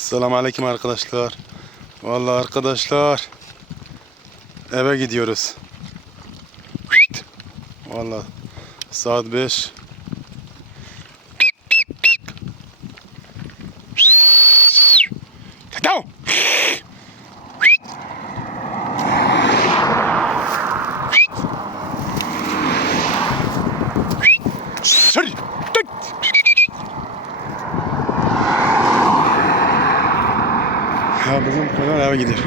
Selamun Aleyküm arkadaşlar. Vallahi arkadaşlar eve gidiyoruz. Vallahi saat 5. Ha bizim konar eve gidiyor.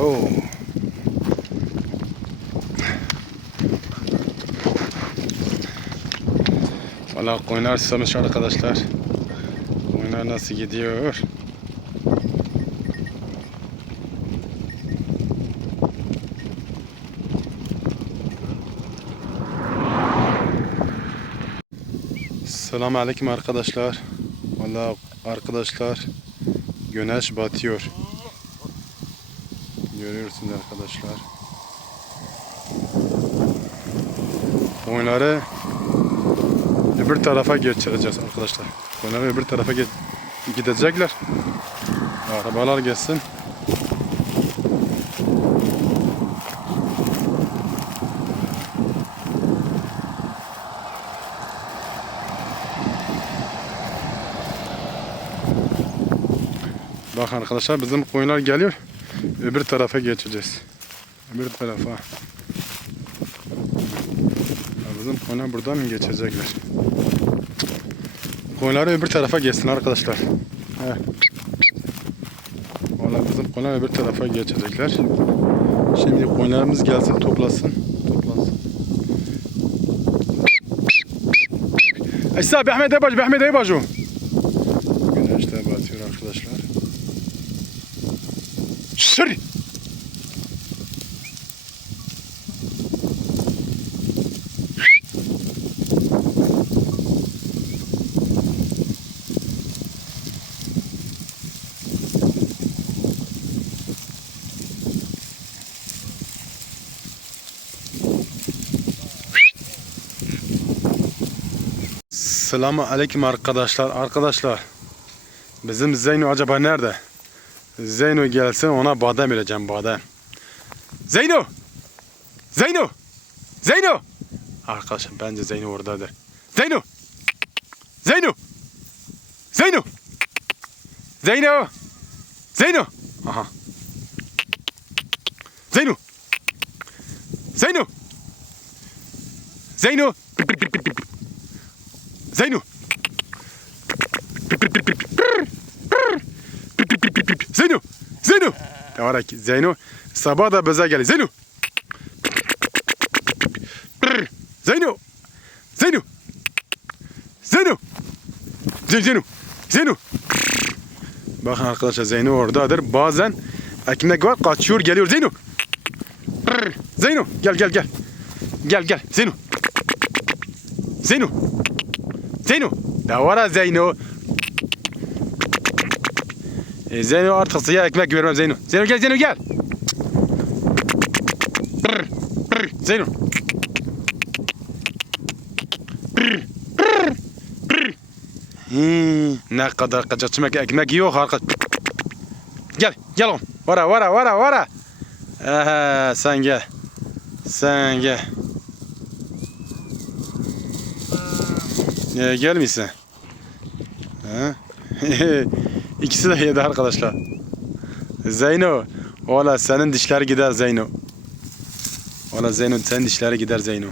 Oh. Valla koyunlar susamış arkadaşlar. Koyunlar nasıl gidiyor? Selamun Aleyküm arkadaşlar. Valla arkadaşlar güneş batıyor. Görüyorsunuz arkadaşlar. Koyunları öbür tarafa geçireceğiz arkadaşlar. Koyunları öbür tarafa gidecekler. Arabalar gelsin. Bak arkadaşlar bizim koyunlar geliyor. Öbür tarafa geçeceğiz. Öbür tarafa. Bizim koyunlar buradan mı geçecekler? Koyunları öbür tarafa geçsin arkadaşlar. Valla bizim koyunlar öbür tarafa geçecekler. Şimdi koyunlarımız gelsin toplasın. Toplansın. Esra bir Ahmet Ebacı, bir Ahmet Ebacı. Güneş de batıyor arkadaşlar. Sır. Selamun Aleyküm arkadaşlar. Arkadaşlar bizim Zeyno acaba nerede? Zeyno gelsin ona badem vereceğim badem. Zeyno! Zeyno! Zeyno! Arkadaşlar bence Zeyno oradadır. Zeyno! Zeyno! Zeyno! Zeyno! Zeyno! Aha. Zeyno! Zeyno! Zeyno! Zeyno! Zeyno! Zeyno! Ya ki Zeyno sabah da bize. Zeyno! Zeyno! Zeyno! Zeyno! Zeyno! Zeyno! Zeyno! Bakın arkadaşlar Zeyno oradadır. Bazen ekmek var kaçıyor geliyor. Zeyno! Zeyno! Gel gel gel. Gel gel. Zeyno! Zeyno! Zeyno! Ya var ha Zeyno. E, Zeyno artık sıcak ekmek vermem Zeyno. Zeyno gel Zeyno gel. Brr, brr, Zeyno. Brr, brr, brr. Hmm, ne kadar kaçak ekmek yok arkadaş. Gel gel oğlum. Vara vara vara vara. Aha, sen gel. Sen gel. Ee, gelmişsin. Ha? İkisi de yedi arkadaşlar. Zeyno. Valla senin dişler gider Zeyno. Valla Zeyno senin dişleri gider Zeyno.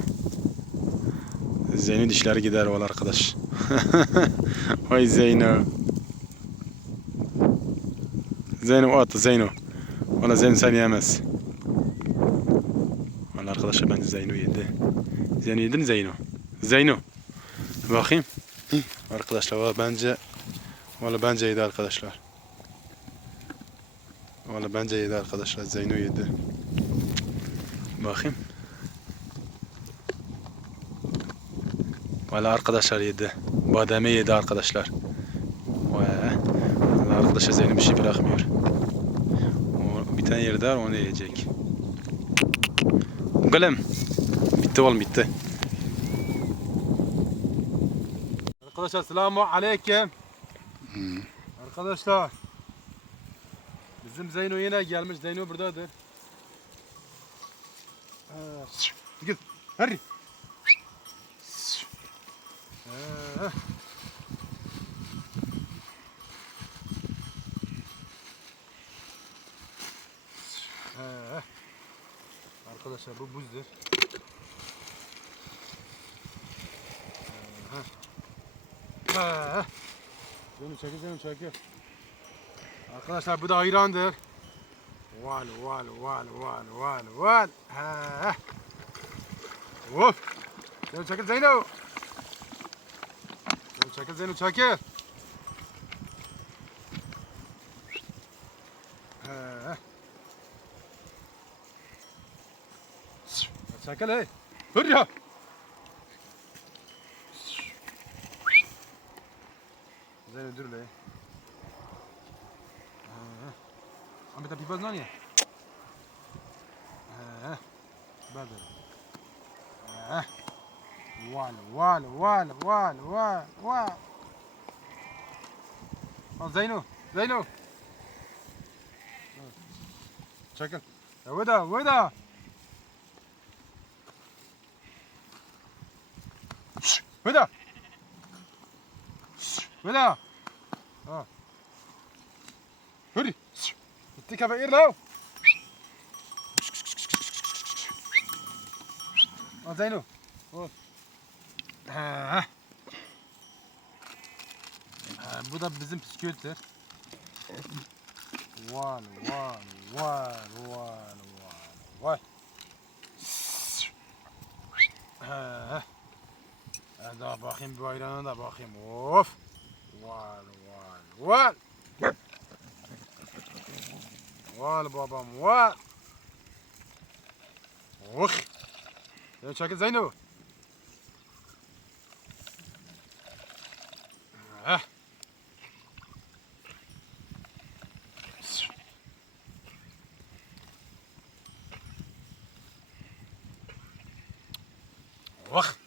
Zeyno dişleri gider valla arkadaş. Vay Zeyno. Zeyno at Zeyno. Valla Zeyno sen yemez. Valla arkadaşlar bence Zeyno yedi. Zeyno yedin mi Zeyno? Bakayım. Arkadaşlar valla bence valla bence iyiydi arkadaşlar. Valla bence yedi arkadaşlar. Zeyno yedi. Bakayım. Valla arkadaşlar yedi. Bademe yedi arkadaşlar. Valla arkadaşlar Zeyno bir şey bırakmıyor. O, bir tane yeri var onu yiyecek. Kalem. Bitti oğlum bitti. Arkadaşlar selamu aleyküm. Arkadaşlar. Bizim Zeyno yine gelmiş. Zeyno buradadır. Ha, Gel. Hadi. Ha. Ha. Arkadaşlar bu buzdur. Ha. Zeyno çekil Zeyno çekil. Arkadaşlar bu da ayrandır. Val val val val val val. Ha. Of. Zeyno çekil Zeyno. Zeyno çekil Zeyno çekil. Ha. Çekil hey. Hadi A my ta piwa znanie. Eee. Beber. Eee. Wal, wal, wal, wal, wal, wal. Al Zeyno, Zeyno. Çekil. Ya veda, veda. Şşş, Veda. Şşş, Veda. Ha. Hadi. Şşş. Gittik abi irlo. Al Zeyno. Al. Ha. Ha, bu da bizim püskürtür. Val, val, val, val, val, val. Ha. Ha, daha bakayım bu ayrana da bakayım. Of. Val, val, val. موال بابا موال وخ. يا شاكل زينو. آه. وخ.